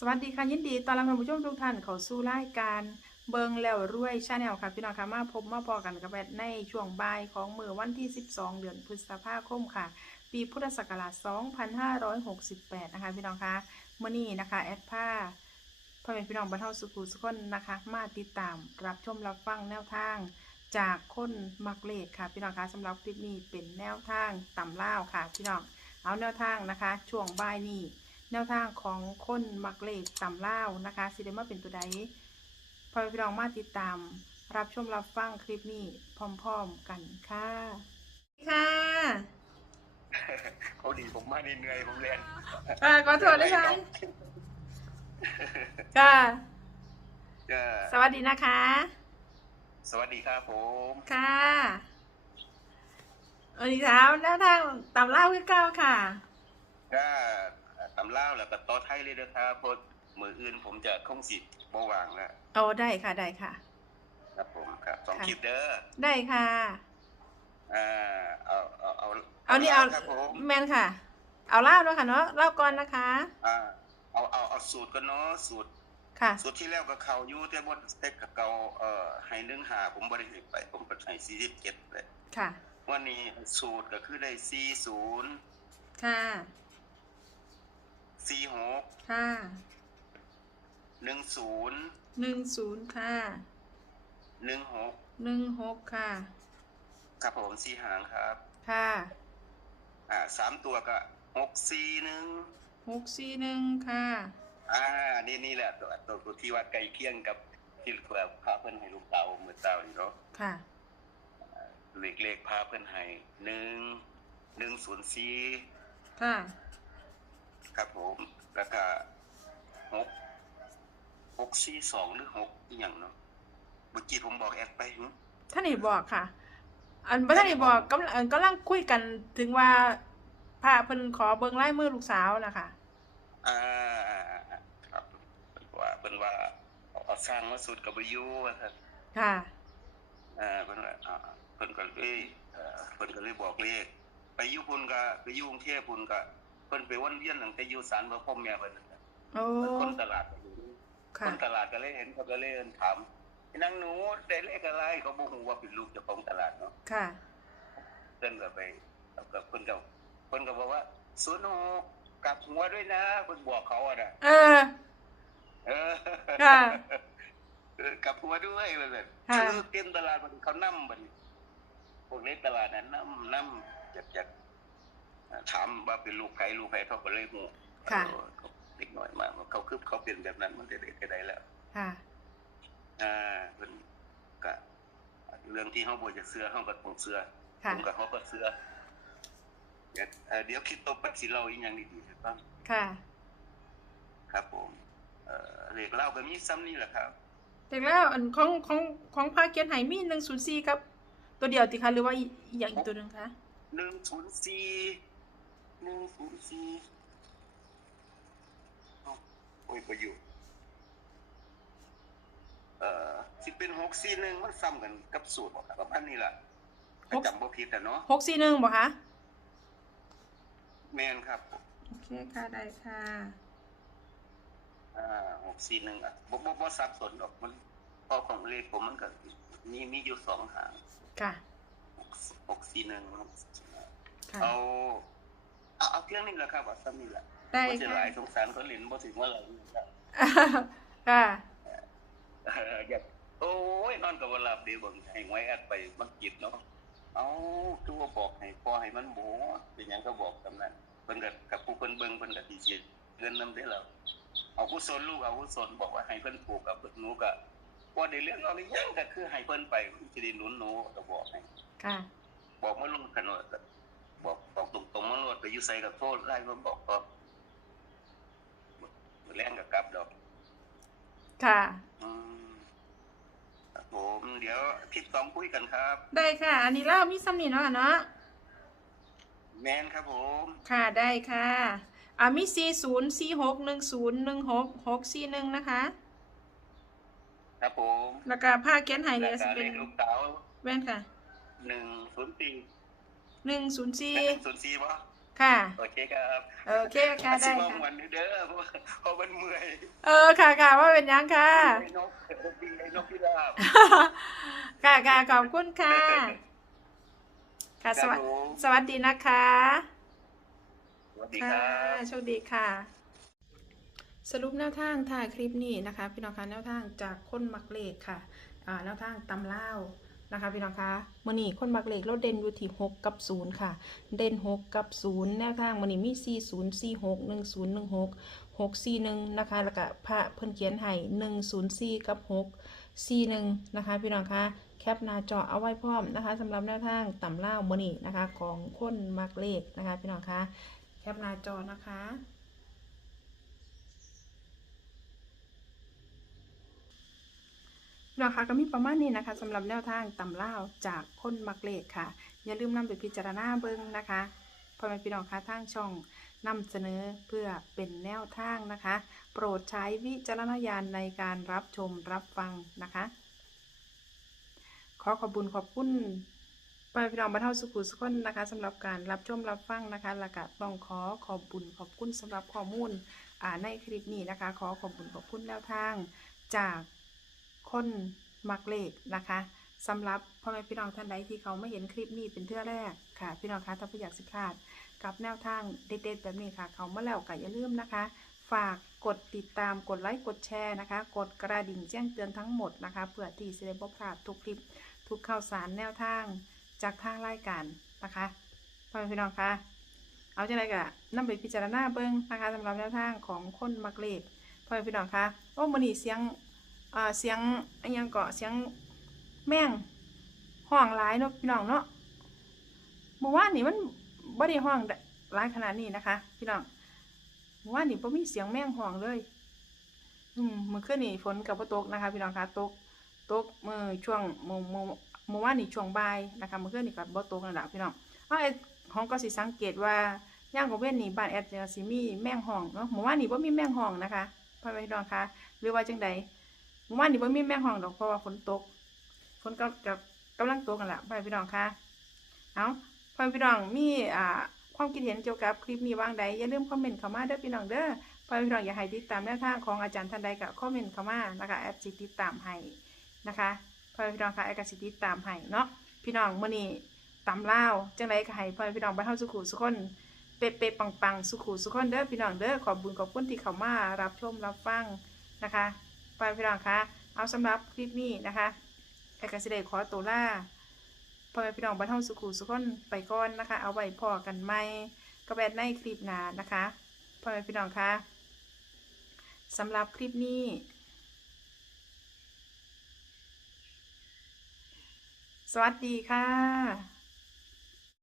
สวัสดีค่ะยินดีตอนรับท่านผู้ชมทุกท่านเข้าสู่รายการเบิงแล้วรวยชาแนลค่ะพี่น้องค่ะมาพบมาพอกันกับแบดในช่วงบ่ายของมือวันที่ 12 เดือนพฤษภาคมค่ะ ปีพุทธศักราช 2568 นะคะพี่น้องค่ะเมื่อนี้นะคะแอดผ้าพ่อแม่พี่น้องบรรเทาสุขุสุขคนนะคะ มาติดตามรับชมรับฟังแนวทาง จากคนมักเลขค่ะพี่น้องคะสำหรับคลิปนี้เป็นแนวทางต่ำเล่าค่ะพี่น้องเอาแนวทางนะคะ ช่วงบ่ายนี้ แนวทางของคนมักเลขต่ำเล่าวนะคะสิเดมาเป็นตัวใดพอพี่น้องมาติดตาม รับชมรับฟังคลิปนี้พร้อมๆกันค่ะค่ะเขาดีผมมาเหนื่อยๆผมเรียนอ่าขอโทษด้วยค่ะค่ะเออสวัสดีนะคะ สวัสดีครับผม ค่ะวันนี้เช้าแนวทางต่ำเล่าวคือเก้าค่ะก็ตำ เล่าวแล้วก็โต๊ะไทยเลยนะครับเพราะมืออื่นผมจะคงสิบวางแล้วโอ้ได้ค่ะได้ค่ะ ครับผมครับสองค่ะคลิปเด้อได้ค่ะอ่าเอาเอาเอาเอานี่เอาครับผมแมนค่ะ เอาเล่าด้วยค่ะเนาะเล่าก่อนนะคะอ่าเอาเอาเอาสูตรก็เนาะสูตรค่ะสูตรที่แล้วก็เขาอยู่แต่บนเต็กกับเก่าเอ่อให้เนื้อหาผมบริเหตุไปผมก็ให้สี่สิบเจ็ดเลยค่ะ วันนี้สูตรก็คือได้สี่ศูนย์ค่ะ สี่หกค่ะหนึ่งศูนย์หนึ่งศูนย์ค่ะหนึ่งหกหนึ่งหกค่ะ ครับผมสี่หางครับ ค่ะอ่าสามตัวก็หกสี่หนึ่งหกสี่หนึ่งค่ะ อ่านี่นี่แหละตัวตัวตัวที่ว่าใกล้เคียงกับที่เพื่อพาเพื่อนให้ลูกเต่าเมื่อเต่านี่เนาะค่ะเลขเลขพาเพื่อนให้หนึ่งหนึ่งศูนย์สี่ค่ะ ครับผมแล้วก็หกหกสี่สองหรือหกอหย่างเนาะเมื่อกี้ผมบอกแอดไปหึท่านนี่บอกค่ะ อันบ่ท่านนี่บอกกำลังอันกำลังคุยกันถึงว่าพระเพิ่นขอเบิ่งลายมือลูกสาวนะคะอ่าครับเพิ่นว่าเพิ่นว่าเอาสร้างมาสุดกับบอยูว่าท่นค่ะอ่าเพิ่นว่าอ่าเพิ่นก็เลยเอ่อเพิ่นก็เลยบอกเลขไปอยู่พุ่นก็ไปอยู่กรุงเทพพุ่นก็ เพิ่นไปวนเวียนตั้งแต่อยู่ศาลพระพรหมแม่เพิ่นนั่นแหละโอ้เพิ่นคนตลาดก็อยู่คค่ะ นตลาดก็เลยเห็นเขาก็เลยเอิ้นถามไอ้นางหนูได้เลขอะไรเขาบ่ฮู้ว่าเป็นลูกเจ้าของตลาดเนาะ ค่ะ เพิ่นก็ไปเอากับเพิ่นก็เพิ่นก็บอกว่า06กลับหัวด้วยนะเพิ่นบอกเขาอะนะเออ เออค่ะ เออกลับหัวด้วยว่าซั่นค่ะคือเต็มตลาดมันเขานำบัดนี้พวกในตลาดนั้นน้ำน้ำจากจาก ถามว่าเป็นลูกใครลูกใครเขาก็เลยหูค่ะเออเขาเด็กน้อยมากเขาคือเขาเป็นแบบนั้นมันจะได้ก็ได้แล้ว ค่ะอ่าเป็นก็เรื่องที่เขาบวจะเสื้อเขาก็ต้องเสื้อผค่ะมกับเขาก็เสื้อเดี๋ยวเอ่อเดี๋ยวคิดตบปัดสิเราอีกอย่างดีๆครับค่ะ ครับผมเอ่อเรียกเล่าก็มีซ้ำนี่แหละครับแต่แล้วอันของของของพาเกียนไหมีหนึ่งศูนย์สี่ครับ ตัวเดียวติคะหรือว่าอีอีกอย่างอีกตัวหนึ่งคะหนึ่งศูนย์สี่ หนึ่งศูนย์สี่โอ้ยประโยชน์เอ่อสิเป็นหกสี่หนึ่งมันซ้ำกันกับสูตรบอกประมาณนี้แหละก็จำบ่ผิดแต่เนาะหกสี่หนึ่งบอกคะแมนครับ โอเคค่ะ ได้ค่ะอ่าหกสี่หนึ่งอะบ่บ่บ่สับสนหรอกมันเพราะของเลขผมมันก็มีมีอยู่สองหางค่ะหกหกสี่หนึ่งค่ะเอา เอาเอาเพียงนี้แหละครับว่าซ้ำนี่แหละได้บ่สิหค่ะลายสงสารเขาเล่นบ่ถึงว่าหลายนี่ครับค่ะ เอออยากโอ้ยนอนกับวันหลับดีเบิ่งให้ไว้อัดไปมันกิดเนาะเอาคือว่าบอกให้พอให้มันโหเป็นหยังก็บอกกำนั้นเพิ่นก็กับผู้เพิ่นเบิ่งเพิ่นก็สิเสียเงินนำได้แล้วเอาผู้สนลูกเอาผู้สนบอกว่าให้เพิ่นปลูกกับเพิ่นหนูก็บ่ได้เรื่องเอาอีหยังก็คือให้เพิ่นไปสิได้หนุนหนูก็บอกให้ ค่ะ บอกมาลงกันว่าก็บอกบอกตรงๆ มาโลดไปอยู่ไสกับโทษไล่มาบอกก็มื้อแรงก็กลับดอก ค่ะอืมครับผมเดี๋ยวทิศสองคุยกันครับ ได้ค่ะ อันนี้เล่ามีซ้ำนี่เนาะเนาะแมนครับผมค่ะได้ค่ะอ่ามีสี่ศูนย์สี่หกหนึ่งศูนย์หนึ่งหกหกสี่หนึ่งนะคะ ครับผมแล้วก็ผ้าเขียนไฮเลแล้วยก็เป็เลนขลูกสาวแว่นค่ะ หนึ่งศูนย์สี่ หนึ่งศูนย์สี่หนึ่งศูนย์สี่วะค่ะ โอเคครับโอเคค่ะได้สิว่าค่ะวันนี้เด้อเพราะว่าเพราะมันเมื่อยเออค่ะค่ะว่าเป็นยังค่ะไอ้นกไอ้นกพิราบค่ะค่ะขอบคุณค่ะ ค่ะสวัสครับผมสวัสดีนะคะสวัสดีครับโชคดีค่ะ สรุปแนวทางถ่ายคลิปนี้นะคะ พี่น้องคะแนวทางจากคนมักเลขค่ะอ่าแนวทางตำเล่าว นะคะพี่น้องคะมือนี้คนมักเลขเราเด่นอยู่ที่6กับ0ค่ะ เด่น6กับ0แนวทางมื่อนี้มี4 0 4 6 1 0 1 6 6 4 1นะคะแล้วก็พระเพิ่นเขียนให้1 0 4กับ6 4 1นะคะพี่น้องคะแคปหน้าจอเอาไว้พร้อมนะคะสำหรับแนวทางต่ำเล่ามือนี้นะคะ ของคนมักเลขนะคะพี่น้องคะแคปหน้าจอนะคะ นะคะก็มีประมาณนี้นะคะสำหรับแนวทางตำล่าจากคนมักเลขค่ะ อย่าลืมนำไปพิจารณาเบิ้งนะคะพ่อแม่พี่น้องคะทางช่องนำเสนอเพื่อเป็นแนวทางนะคะ โปรดใช้วิจารณญาณในการรับชมรับฟังนะคะ ขอขอบคุญขอบคุณพ่อแม่พี่น้องบรรเทาสุขุสุขคนนะคะสำหรับการรับชมรับฟังนะคะและก็ต้องขอขอบคุญขอบคุณสำหรับข้อมูลในคลิปนี้นะคะ ขอขอบคุญขอบคุณแนวทางจาก คนมักเลขนะคะสำหรับพ่อแม่พี่น้องท่านใดที่เขาไม่เห็นคลิปนี้เป็นเทื่อแรกค่ะ พี่น้องคะถ้าผู้อยากสิพลาดกับแนวทางเด็ดๆแบบนี้ค่ะ เขามาแล้วก็อย่าลืมนะคะ ฝากกดติดตามกดไลค์กดแชร์นะคะ กดกระดิ่งแจ้งเตือนทั้งหมดนะคะเพื่อที่จะได้บ่พลาดทุกคลิปทุกข่าวสารแนวทางจากทางรายการนะคะพ่อแม่พี่น้องคะเอาจังไรกะนำไปพิจารณาเบิ้งนะคะสำหรับแนวทางของคนมักเลขพ่อแม่พี่น้องคะโอ้มันนี่เสียง อ่าเสียงอันยังเกาะเสียงแม่งห้องหลายเนาะพี่น้องเนาะเมื่อวานนี่มันบ่ได้ห้องหลายขนาดนี้นะคะ พี่น้องเมื่อวานนี่บ่มีเสียงแม่งห้องเลย อืมเมื่อคืนนี่ฝนกับบ่ตกนะคะ พี่น้องคะตกตกเมื่อช่วงเมื่อเมื่อเมื่อวานนี่ช่วงบ่ายนะคะเมื่อคืนนี่ก็บ่ตกนั่นแหละพี่น้องเอาไอ้ของก็สิสังเกตว่าย่างของเว้นนี่บ้านแอดจะสิมีแมงห้องเนาะเมื่อวานนี่บ่มีแมงห้องนะคะพ่อแม่พี่น้องคะหรือว่าจังใด เมื่อวานนี่บ่มีแมงห้องดอกเพราะว่าฝนตกฝนก็จะกำลังตกกันแหละพ่อพี่น้องคะเอาพ่อพี่น้องมีอ่าความคิดเห็นเกี่ยวกับคลิปนี้ว่างใดอย่าลืมคอมเมนต์เข้ามาเด้อพี่น้องเด้อพ่อพี่น้องอย่าให้ติดตามแนวทางของอาจารย์ท่านใดก็คอมเมนต์เข้ามานะคะแอดสิติดตามให้นะคะพ่อพี่น้องคะไอ้กสิติดตามให้เนาะพี่น้องมื้อนี้ตำเล่าจังไรก็ให้พ่อพี่น้องบ้านเฮาสุขุสุขคนเป๊ะๆปังๆสุขุสุขคนเด้อพี่น้องเด้อขอบบุญขอบคุณที่เข้ามารับชมรับฟังนะคะ พ่อแม่พี่น้องคะเอาสำหรับคลิปนี้นะคะไอ้กสิได้ขอตัวล่าพ่อแม่พี่น้องบ้านเฮาสุขุสุขคนไปก่อนนะคะ เอาไว้พอกันใหม่ก็แบบในคลิปหน้านะคะพ่อแม่พี่น้องคะสำหรับคลิปนี้สวัสดีค่ะ